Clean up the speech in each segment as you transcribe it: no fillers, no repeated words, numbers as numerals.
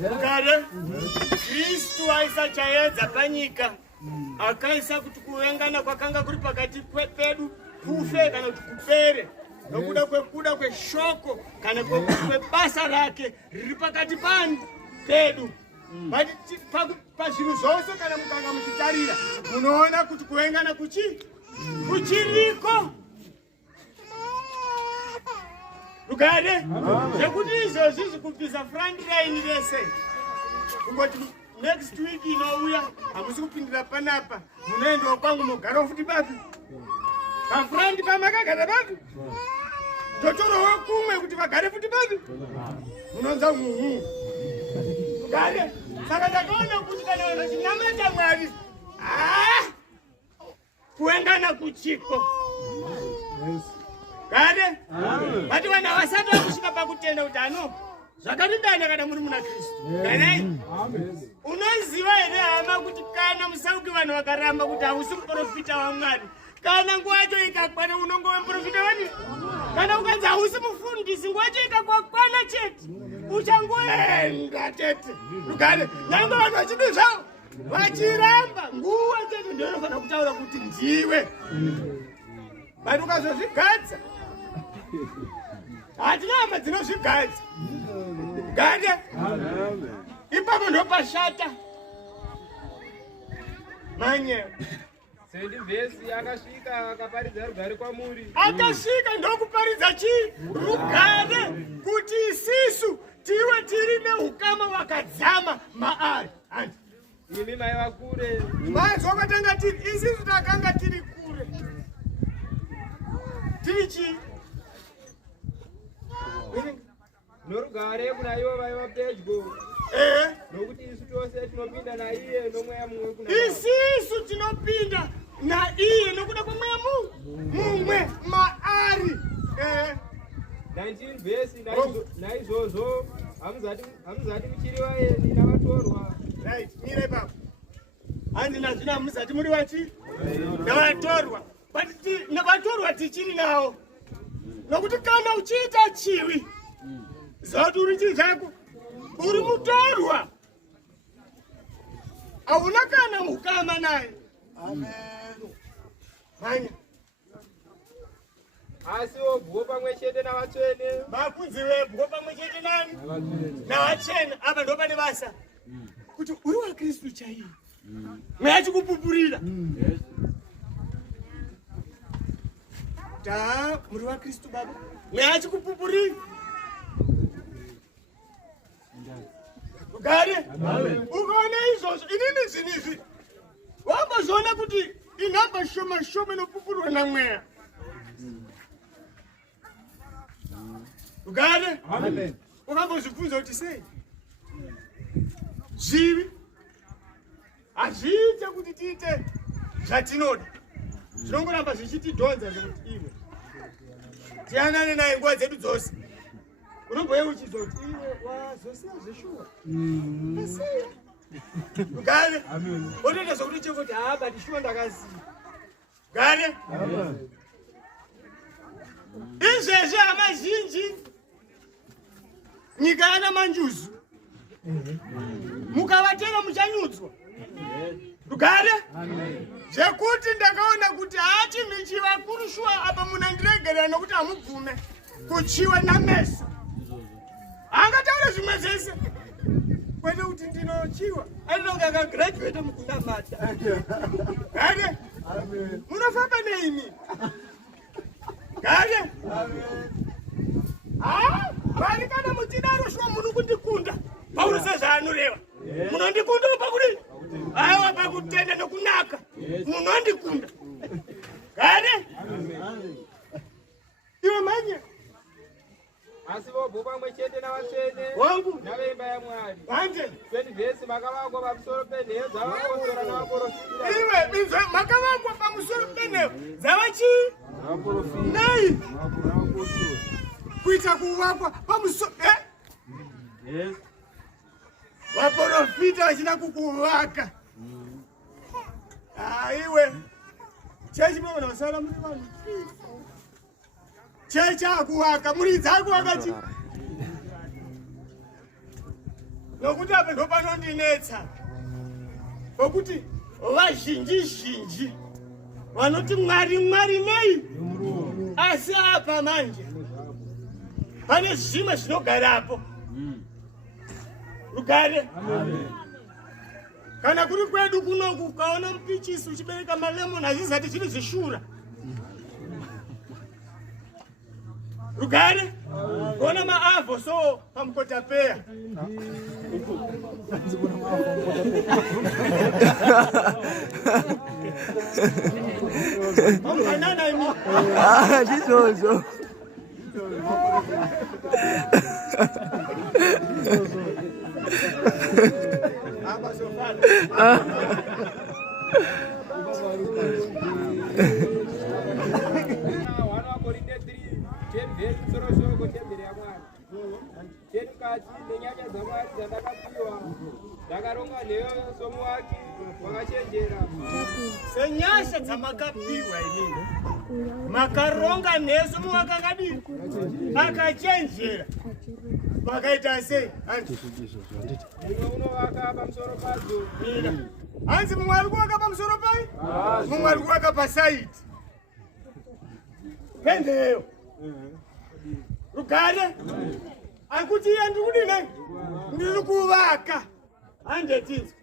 Mugare Kristu aisa chaedza panyika akaisa kuti kuvengana kwakanga kuri pakati pedu kufe kana kuti kupere nokuda kwekuda kweshoko kana kwebasa rake riri pakati pedu. Pazvinhu zvose kana mukanga muchitarira munoona kuti kuvengana kuchiriko. Rugade zvekuti izvozvi kubvisa front line rese kungoti next week inouya hamusi kupindira panapa munoendawo kwangu mogarawo futi bapi pafront pamakagara bapi totorowo kumwe kuti vagare futi bapi munonza huhu. Rugade saka ndakaona kuti kana vanhu vachinamata Mwari kuengana kuchiko. Gade? Vati vanhu havasati vakusvika pakutenda kuti ano zvakatindana kana muri muna Kristu. Ganai? Unoziva here hama kuti kana musauki vanhu vakaramba kuti hausi muprofita waMwari, kana nguva yacho ikakwana unongova muprofita wani? Kana ukanzi hausi mufundisi nguva yacho ikakwana chete uchangoenda chete. Rugare nyangwe vanhu vachidi zvavo vachiramba nguva chete ndio unofanira kutaura kuti ndiwe. Vanhu ukazozvigadza hatina hama dzinozvigadza. Gade ipapo ndopashata manye sendi vhesi akasvika akaparidza rugare kwamuri. Akasvika ndokuparidza chii? Rugare kuti isisu tiwe tiri neukama wakadzama maari. Imi maiva kure mazokatanga tiri isisu takanga tiri kure. Tiri chii? norugare kuna ivo vaiva pedyo nokuti isu tose tinopinda naiye nomweya mumwe kuna isisu tinopinda naiye nokuda kwemweya mumwe maari. 19 vhesi naizvozvo hamuzati muchiri vaeni navatorwa. Right, mire ipapo hanzi nazvino hamuzati muri vati navatorwa, but navatorwa tichiri navo nokuti kana uchiita chiwi zoti uri chii chako uri mutorwa hauna kana mukama naye. Manya asi wobhuwo pamwe chete navatsvene makunzi webhuwo pamwe chete nani navatsvene. Apa ndo pane basa kuti uri waKristu chaiye mweya achikupupurira ta muri waKristu baba mweya achikupupurira. Gare ukaona izvozvo inini zvinhu izvi wambozviona kuti inhamba shoma shoma inopupurwa namweya. Gare ukambozvibvunza kuti sei zvivi hazviite kuti tiite zvatinoda, zvinongoramba zvichitidhonza zvekuti iwe tiyanane naye nguva dzedu dzose. Unomboye uchizoti iwe wazosiya zveshuwa asiya. Gare otoita zvokuti chekuti bati shuwa ndakaziva. Gare izvezvi hama zhinji nyika yana manjuzu mukavateva muchanyudzwa. Rugare zvekuti ndakaona kuti hachinhu chivakuru shuwa apa munandiregerera nokuti hamubvume kuchiwa nameso. Angataura zvimwe zvese kwete kuti ndinochiwa ainonge akagraduate mukunamata. Gare munofamba neimi. Gare vari kana muchidaro shuwa muri kundikunda pauri sezvaanoreva munondikunda pakuri aiwa pakutenda nokunaka munondikunda. Gare iwe manye asi vobhuwo pamwe chete navatsvene wangu naveimba yaMwari. wanje 20 vhesi makavakwa pamusoro penheyo dzavapostora navaprofita. iwe bizwe makavakwa pamusoro penheyo dzavachii nei kuita kuvakwa pamusoro vaprofita vachida kukuvaka. Iwe chechi munoona vasara muri vanhu chechi akuvaka muridzi akuvaka chi nokuti apa ndo panondinetsa pokuti vazhinji vanoti Mwari nei, asi apa manje pane zvimwe zvinogarapo. Rugare. Kana kuri kwedu kunoku ukaona mupichisi uchibereka malemon hazvizati zviri zvishura. Rugare. Kuona maavo so pamukotapeya. Banana imi. Chizozo. Senyasha dzamakapiwa inini makaronga neso muwakakadini akachenjera makaita sei unovaka pamusoro padzo. hanzi mumwe ari kuvaka pamusoro pai mumwe ari kuvaka pasaiti pendeyo. Rugare akuti iye ndiri kudini ndiri kuvaka handetinzwa.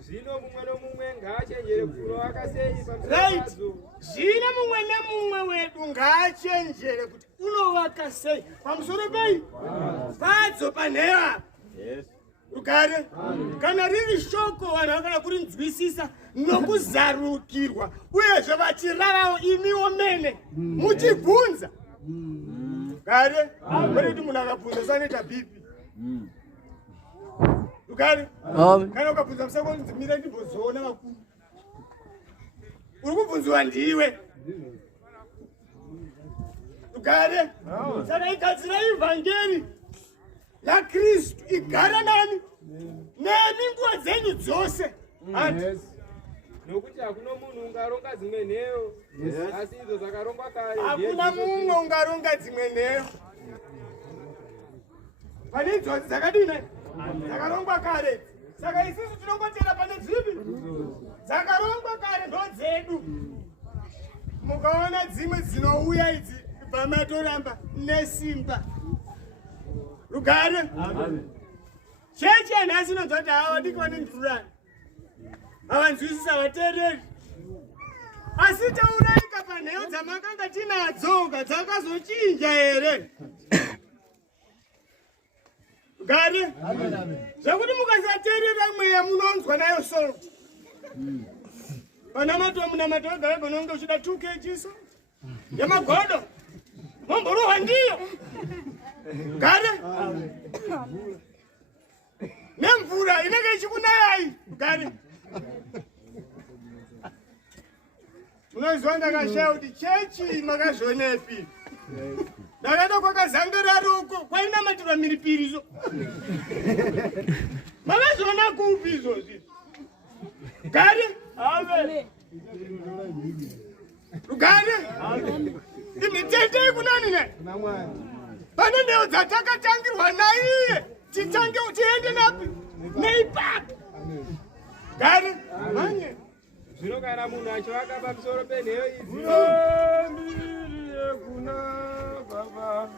Zvino mumwe nomumwe ngaachenjere kunovaka sei pamusoro Right. padzo. Zvino mumwe nemumwe wedu ngaachenjere kuti unovaka sei pamusoro pei padzo panheyo apa. Rugare kana riri shoko vanhu vakana kurinzwisisa nokuzarukirwa uyezve vachirarawo imiwo mene muchibvunza. Rugare kwete kuti munhu akabvunza sanoita bhipi. Rugare kana ukabvunza musako nzimira ndimbozoona vakuru uri kubvunziwa ndiwe. Rugare saka igadzira ivhangeri yaKristu igara nani nemi nguva dzenyu dzose. Nokuti hakuna munhu ungaronga dzimwe nheyo asi idzo dzakarongwa kare. Hakuna mumwe ungaronga dzimwe nheyo pane idzodzi dzakadini dzakarongwa kare. Saka isusu tinongotera pane dzipi dzakarongwa kare ndo dzedu. Mukaona dzimwe dzinouya idzi kubva matoramba nesimba. Rugare chechi yanhasi inonzwa kuti hava dikoni ndurani havanzwisisa vateereri asi tauraika panheyo dzamakanga tinadzo dzakazochinja here. Rugare zvekuti mukasateerera mweya munonzwa nayo soti panamato munamato wega wega unonge uchida 2 kg yemagodo momborohwa ndiyo. Rugare nemvura inenge ichikunayai. Rugare munozwa ndakashaya kuti chechi makazvonepi ndakada kwakazangarari uko kwainamatirwa mhiripirizo makazviona kupi izvozvi. Rugare Rugare imitendei kunani ne pane nheyo dzatakatangirwa naiye tiende napi neipapi. Rugare manye Zvino kana munhu achivaka pamusoro penheyo idzi kuna baba